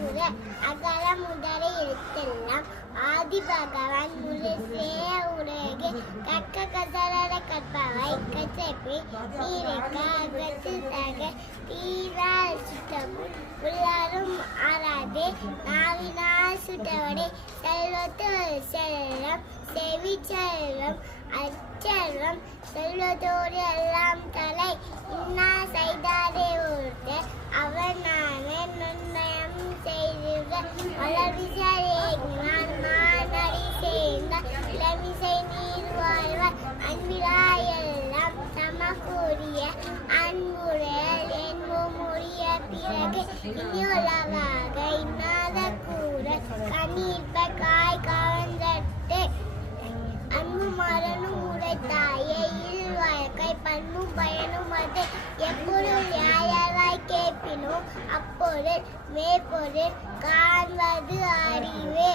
புற அகல முதலை எழுத்தெல்லாம் ஆதி பகவான் முழுசே உலகு கற்க கசலர கற்பவை கச்சப்பி நீரைக்க அகத்து தக தீரால் சுட்டமும் உள்ளாரும் ஆறாதே நாவினால் சுட்டவடே செல்வத்து செல்வம் செவி செல்வம் அச்செல்வம் செல்வதோடு எல்லாம் தலை இன்னா செய்தாரே ஒருத்த அவன் நானே நுண்ணயம் செய்திருக்க வளர்விசையினால் மானடி சேர்ந்த இளமிசை நீர் வாழ்வார் அன்பிலாயெல்லாம் சமக்கூறிய அன்புடையல் என்போம் உரிய பிறகு இனியுலகாக இன்னாத கூற கண்ணீர்ப்ப காய் கவர்ந்தட்டு அன்பு மரணும் உடைத்தாயே இல் வழக்கை பண்பும் பயனும் அது எப்பொருள் யாராய் கேட்பினோ அப்பொருள் மேற்பொருள் காண்பது அறிவே.